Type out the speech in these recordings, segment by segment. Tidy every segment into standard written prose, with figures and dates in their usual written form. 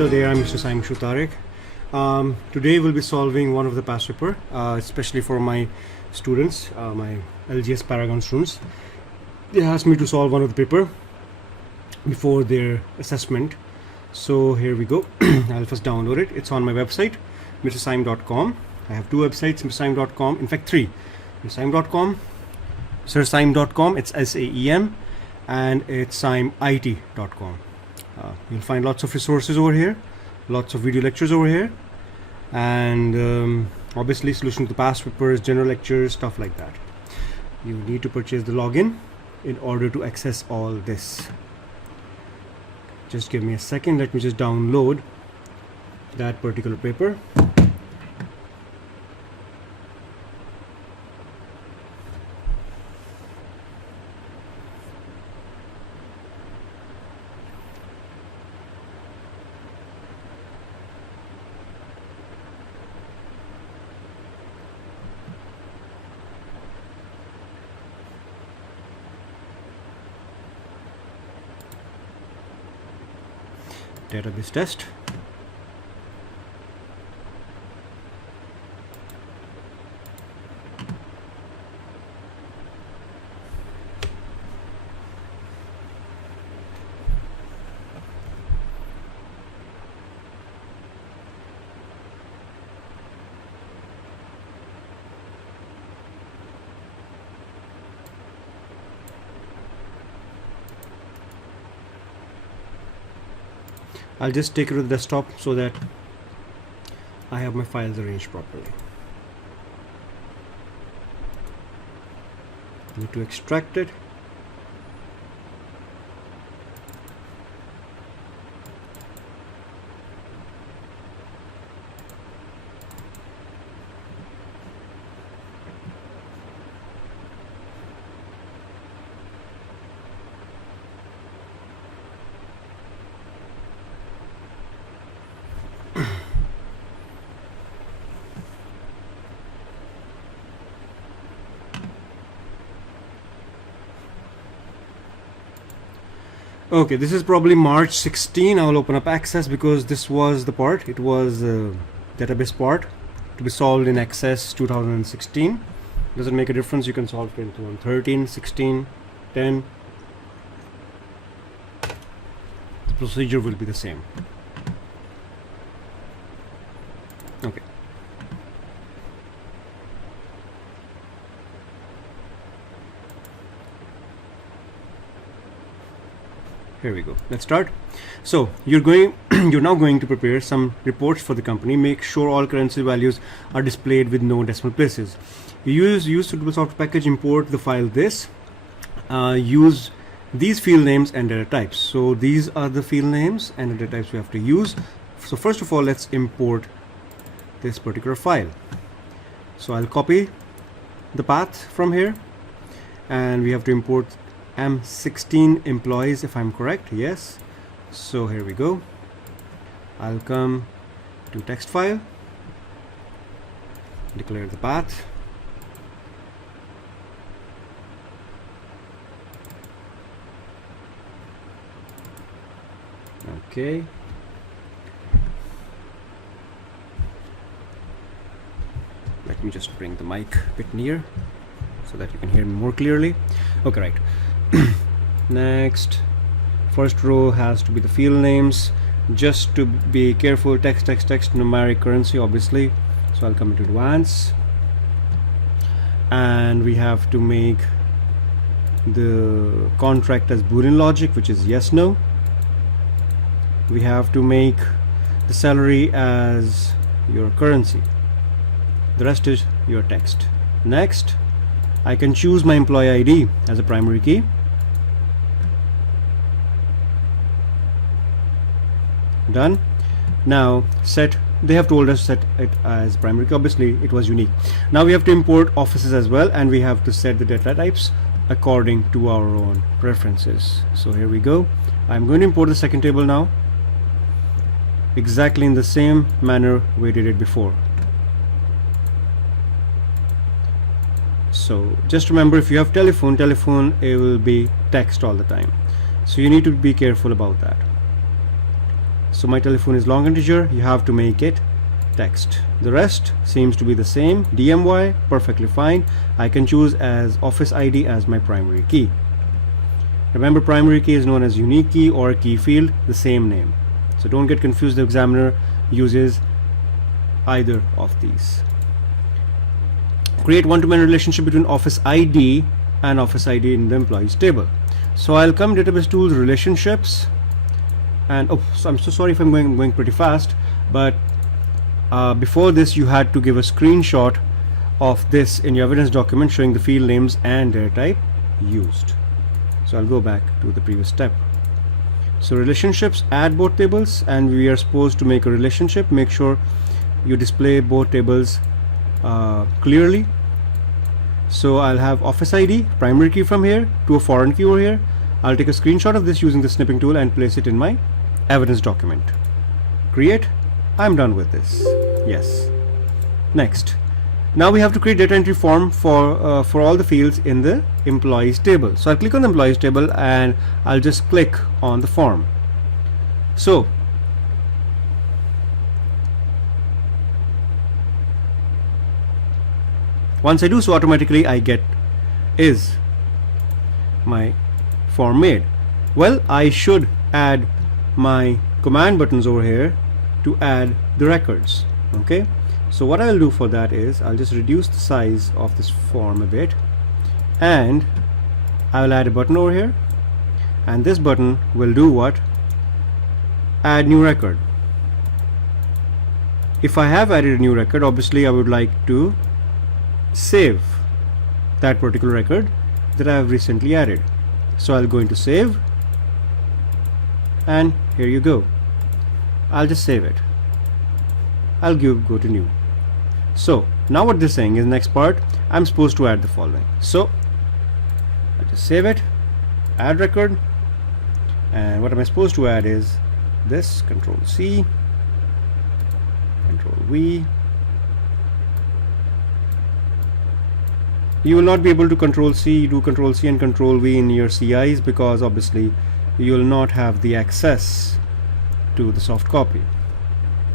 Hello there, I'm Mr. Saem Tarik. Today we'll be solving one of the past paper, especially for my students, my LGS Paragon students. They asked me to solve one of the paper before their assessment. So here we go. I'll first download it. It's on my website, mrsaem.com. I have two websites, mrsaem.com, in fact three. mrsaem.com, sirsaem.com, it's SAEM, and it's saemit.com. You'll find lots of resources over here, lots of video lectures over here, and obviously solution to the past papers, general lectures, stuff like that. You need to purchase the login in order to access all this. Just give me a second, let me just download that particular paper. Database test. I'll just take it to the desktop so that I have my files arranged properly. Need to extract it. Okay, this is probably March 16. I will open up Access because this was the part. It was database part to be solved in Access 2016. Doesn't make a difference. You can solve it in 2013, 16, 10. The procedure will be the same. Okay. Here we go. Let's start. So you're now going to prepare some reports for the company. Make sure all currency values are displayed with no decimal places. You use suitable software package, import the file this. Use these field names and data types. So these are the field names and the data types we have to use. So first of all, let's import this particular file. So I'll copy the path from here, and we have to import M16 employees, if I'm correct. Yes. So here we go. I'll come to text file, declare the path, okay. Let me just bring the mic a bit near so that you can hear me more clearly. Okay, right. Next, first row has to be the field names. Just to be careful, text, numeric currency, obviously. So I'll come into advanced, and we have to make the contract as Boolean logic, which is yes, no. We have to make the salary as your currency. The rest is your text. Next, I can choose my employee ID as a primary key. Done. Now set, they have told us set it as primary key. Obviously it was unique. Now we have to import offices as well, and we have to set the data types according to our own preferences. So here we go. I'm going to import the second table now, exactly in the same manner we did it before. So just remember, if you have telephone, it will be text all the time. So you need to be careful about that. So my telephone is long integer, you have to make it text. The rest seems to be the same. DMY, perfectly fine. I can choose as Office ID as my primary key. Remember, primary key is known as unique key or key field, the same name. So don't get confused, the examiner uses either of these. Create one-to-many relationship between Office ID and Office ID in the employees table. So I'll come database tools, relationships, and so I'm so sorry if I'm going pretty fast, but before this you had to give a screenshot of this in your evidence document showing the field names and data type used. So I'll go back to the previous step. So relationships, add both tables, and we are supposed to make a relationship. Make sure you display both tables clearly. So I'll have Office ID, primary key from here to a foreign key over here. I'll take a screenshot of this using the snipping tool and place it in my evidence document. Create. I'm done with this. Yes. Next. Now we have to create data entry form for all the fields in the employees table. So I'll click on the employees table and I'll just click on the form. So once I do so, automatically I get is my form made. Well, I should add my command buttons over here to add the records. Okay, so what I'll do for that is I'll just reduce the size of this form a bit, and I'll add a button over here, and this button will do what? Add new record. If I have added a new record, obviously I would like to save that particular record that I have recently added. So I'll go into save, and here you go. I'll just save it. I'll go to new. So now what this is saying is, next part I'm supposed to add the following. So I'll just save it, add record, and what am I supposed to add is this. Control C, Control V. You will not be able to Control C, do Control C and Control V in your CIs, because obviously you will not have the access to the soft copy.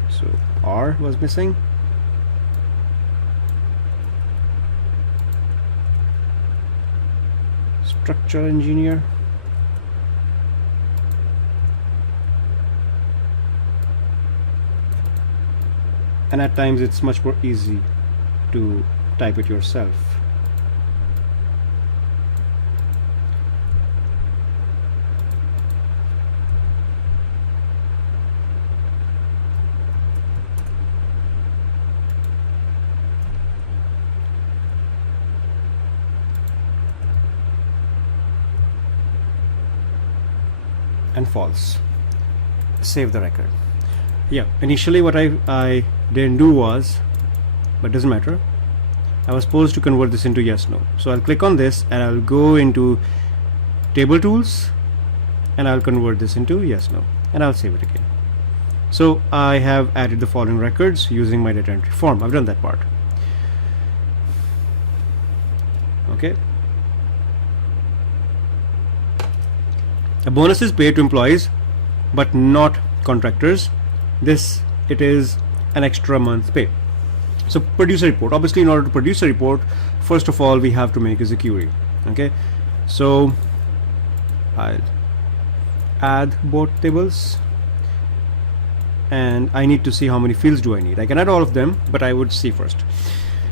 So R was missing. Structural engineer. And at times it's much more easy to type it yourself. And false. Save the record. Yeah, initially what I didn't do was, but doesn't matter, I was supposed to convert this into yes no. So I'll click on this and I'll go into table tools and I'll convert this into yes no, and I'll save it again. So I have added the following records using my data entry form. I've done that part. Okay. A bonus is paid to employees but not contractors. This, it is an extra month pay. So produce a report. Obviously, in order to produce a report, first of all we have to make is a query. Okay, so I'll add both tables, and I need to see how many fields do I need. I can add all of them, but I would see first.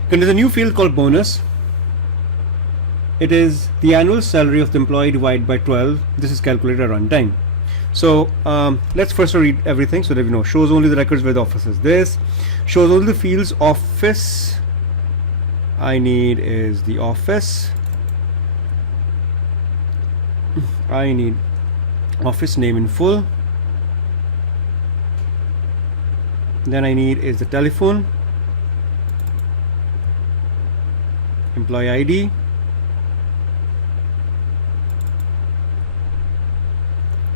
Then there's a new field called bonus. It is the annual salary of the employee divided by 12. This is calculated at runtime. So let's first read everything so that we know. Shows only the records where the office is this. Shows only the fields office. I need is the office. I need office name in full. Then I need is the telephone, employee ID,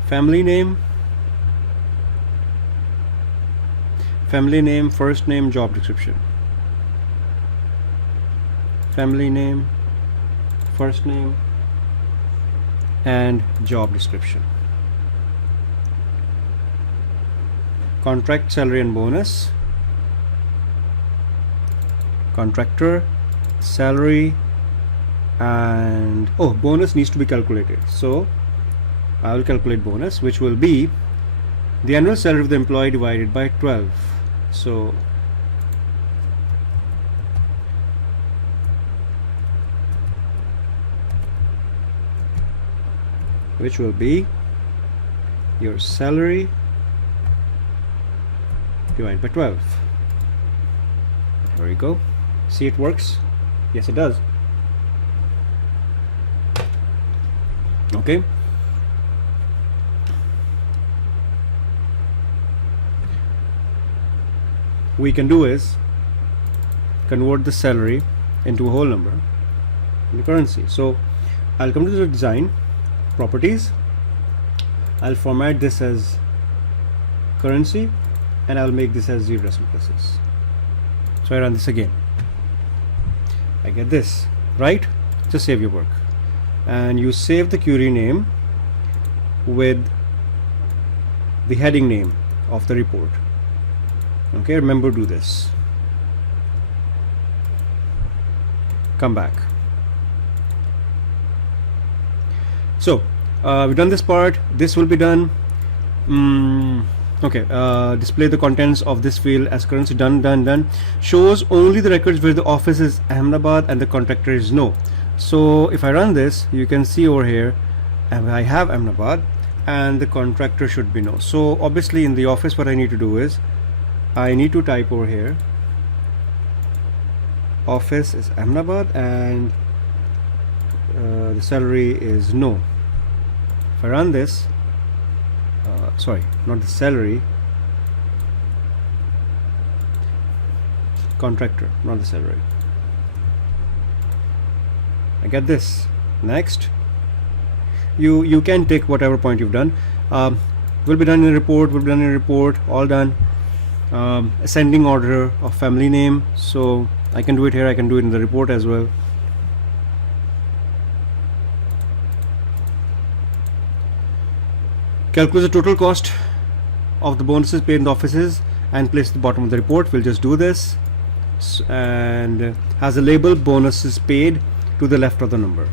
family name, first name, job description. Family name, first name, and job description. contract salary and bonus, contractor salary, and bonus needs to be calculated, so I will calculate bonus, which will be the annual salary of the employee divided by 12. So which will be your salary divided by 12. There we go. See, it works. Yes, it does. Okay. We can do is convert the salary into a whole number in the currency. So I'll come to the design, properties, I'll format this as currency, and I'll make this as 0 decimal places. So I run this again, I get this, right? Just save your work, and you save the query name with the heading name of the report. Okay, remember, do this. Come back. So we've done this part. This will be done. Okay, display the contents of this field as currency. Done. Shows only the records where the office is Ahmedabad and the contractor is no. So if I run this, you can see over here I have Ahmedabad and the contractor should be no. So obviously in the office what I need to do is I need to type over here office is Ahmedabad and the salary is no. If I run this, sorry, not the salary, contractor, not the salary. I get this. Next, you can take whatever point you've done. Will be done in a report, all done. Ascending order of family name, so I can do it here, I can do it in the report as well. Calculate the total cost of the bonuses paid in the offices and place at the bottom of the report. We'll just do this, and has a label bonuses paid to the left of the number.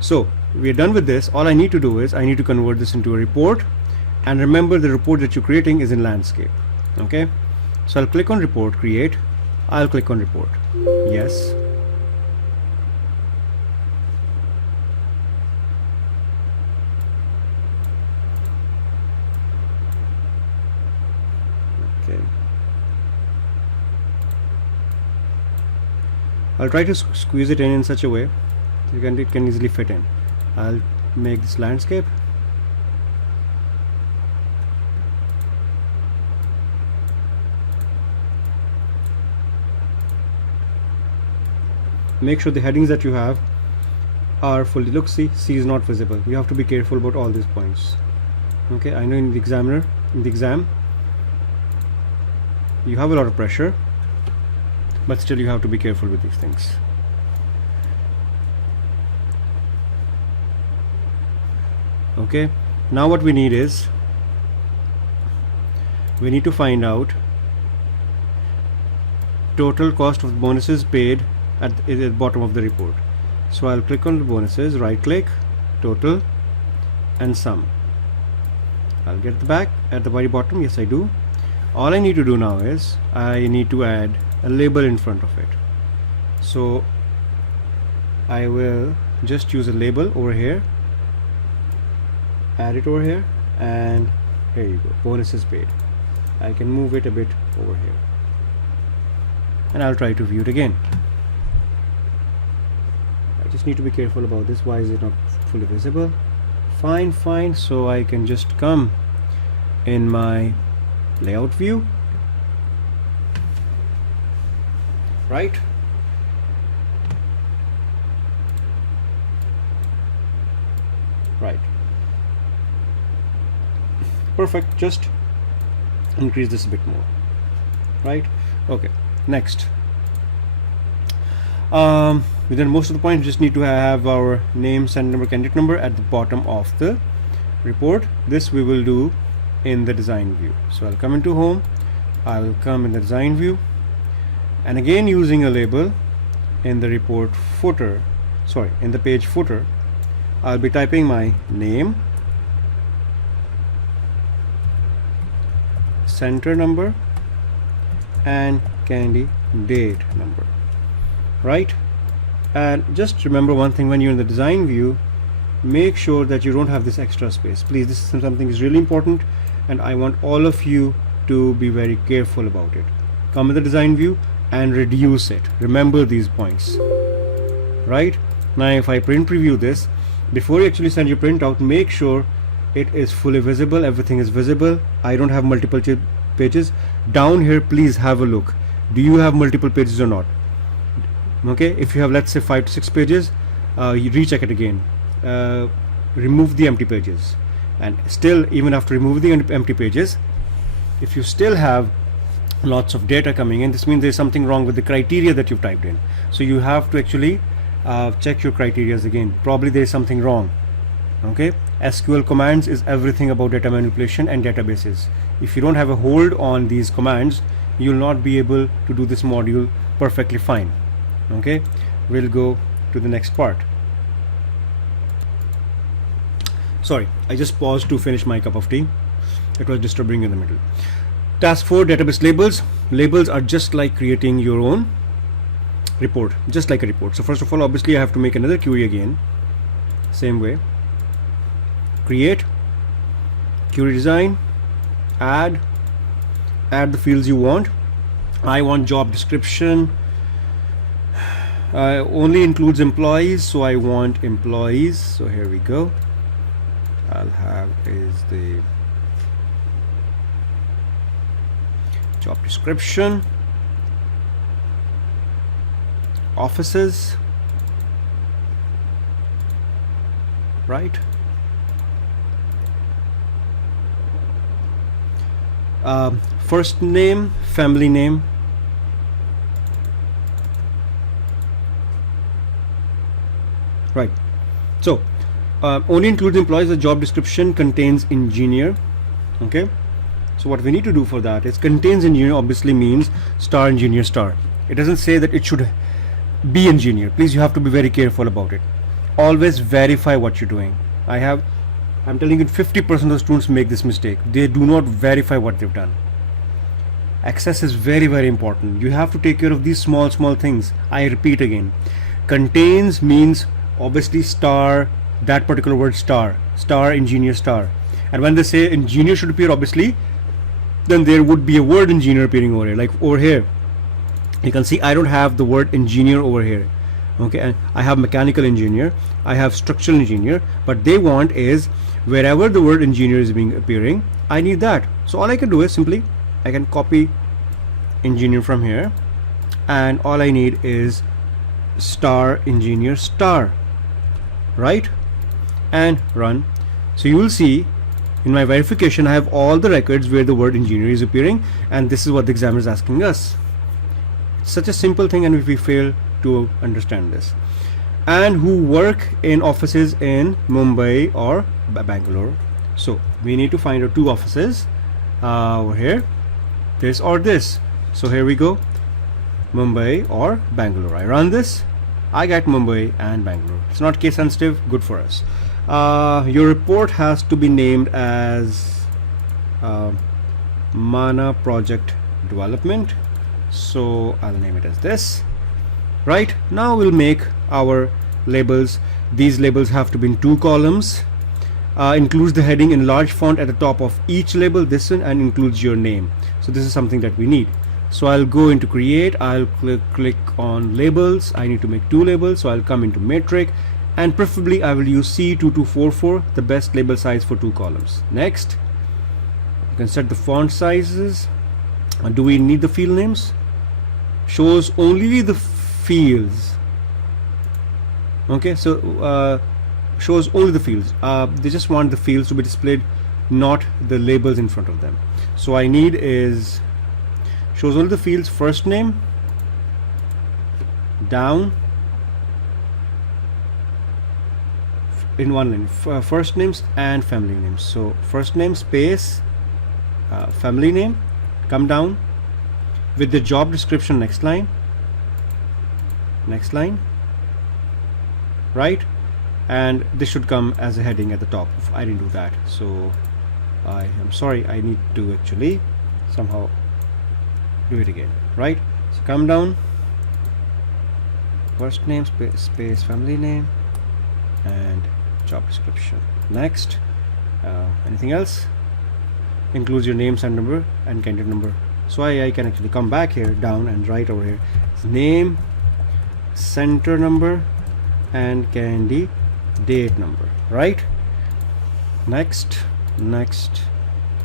So we're done with this. All I need to do is I need to convert this into a report, and remember the report that you're creating is in landscape. Okay, so I'll click on report, create. I'll click on report, yes. Okay, I'll try to squeeze it in such a way it can easily fit in. I'll make this landscape. Make sure the headings that you have are fully, look, see, C is not visible. You have to be careful about all these points. Okay, I know in the exam you have a lot of pressure, but still you have to be careful with these things. Okay, now what we need is we need to find out total cost of bonuses paid at the bottom of the report. So I'll click on the bonuses, right click, total, and sum. I'll get the back at the very bottom. Yes, I do. All I need to do now is I need to add a label in front of it. So I will just use a label over here, add it over here, and here you go, bonuses paid. I can move it a bit over here, and I'll try to view it again. I just need to be careful about this. Why is it not fully visible? Fine. So I can just come in my layout view, right? Right. Perfect. Just increase this a bit more, right? Okay, next. We done most of the points. Just need to have our name, send number, candidate number at the bottom of the report. This we will do in the design view. So I'll come into home, I'll come in the design view, and again using a label in the report footer, sorry, in the page footer, I'll be typing my name, center number, and candidate number, right? And just remember one thing, when you're in the design view, make sure that you don't have this extra space. Please, this is something is really important, and I want all of you to be very careful about it. Come in the design view and reduce it. Remember these points, right? Now if I print preview this, before you actually send your print out, make sure it is fully visible, everything is visible. I don't have multiple pages. Down here, please have a look. Do you have multiple pages or not? Okay, if you have, let's say 5 to 6 pages, you recheck it again. Remove the empty pages, and still, even after removing the empty pages, if you still have lots of data coming in, this means there's something wrong with the criteria that you've typed in. So you have to actually check your criterias again. Probably there's something wrong. Okay, SQL commands is everything about data manipulation and databases. If you don't have a hold on these commands, you'll not be able to do this module perfectly fine. Okay, we'll go to the next part. Sorry, I just paused to finish my cup of tea. It was disturbing in the middle. Task 4, database labels. Labels are just like creating your own report, just like a report. So first of all, obviously I have to make another query again, same way. Create, query design, add the fields you want. I want job description, only includes employees, so I want employees. So here we go. I'll have is the job description, offices, right? First name, family name, right? So only includes employees. The job description contains engineer. Okay, so what we need to do for that is contains engineer obviously means star engineer star. It doesn't say that it should be engineer. Please, you have to be very careful about it. Always verify what you're doing. I'm telling you, 50% of the students make this mistake. They do not verify what they've done. Access is very, very important. You have to take care of these small things. I repeat again, contains means obviously star, that particular word star engineer star. And when they say engineer should appear, obviously then there would be a word engineer appearing over here. Like over here you can see I don't have the word engineer over here. Okay, and I have mechanical engineer, I have structural engineer, but they want is wherever the word engineer is being appearing, I need that. So all I can do is simply I can copy engineer from here, and all I need is star engineer star, right? And run. So you will see in my verification I have all the records where the word engineer is appearing, and this is what the examiner is asking us. It's such a simple thing, and if we fail to understand this. And who work in offices in Mumbai or Bangalore. So we need to find out 2 offices over here, this or this. So here we go, Mumbai or Bangalore. I run this, I get Mumbai and Bangalore. It's not case sensitive, good for us. Your report has to be named as Mana Project Development. So I'll name it as this. Right, now we'll make our labels. These labels have to be in 2 columns. Includes the heading in large font at the top of each label, this one, and includes your name. So this is something that we need. So I'll go into create, I'll click on labels. I need to make 2 labels, so I'll come into matrix, and preferably I will use C2244, the best label size for 2 columns. Next, you can set the font sizes. Do we need the field names? Shows only the fields. Okay, so shows only the fields. They just want the fields to be displayed, not the labels in front of them. So I need is shows only the fields, first name down in one line, first names and family names. So first name space family name, come down with the job description, next line, right, and this should come as a heading at the top. I didn't do that, so I am sorry. I need to actually somehow do it again, right? So come down, first name space family name and job description. Next, anything else includes your name, center number and candidate number. So I can actually come back here down and write over here name, center number and candidate number, right? Next,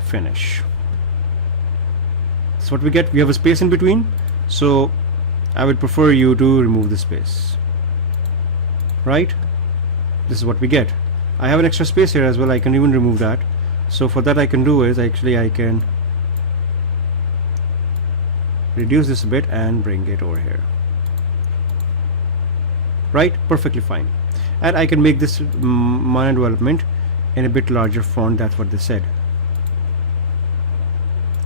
finish. So what we get, we have a space in between, so I would prefer you to remove the space, right? This is what we get. I have an extra space here as well, I can even remove that. So for that I can do is actually I can reduce this a bit and bring it over here, right? Perfectly fine. And I can make this minor development in a bit larger font. That's what they said,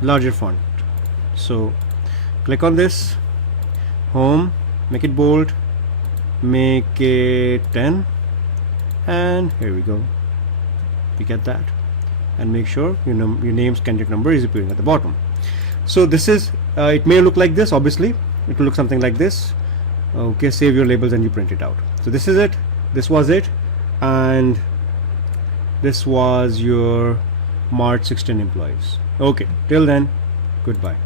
larger font. So click on this, home, make it bold, make it 10, and here we go, you get that. And make sure your name's candidate number is appearing at the bottom. So this is it may look like this, obviously it will look something like this. Okay, save your labels and you print it out. So this is it, this was it, and this was your March 16 employees. Okay, till then, goodbye.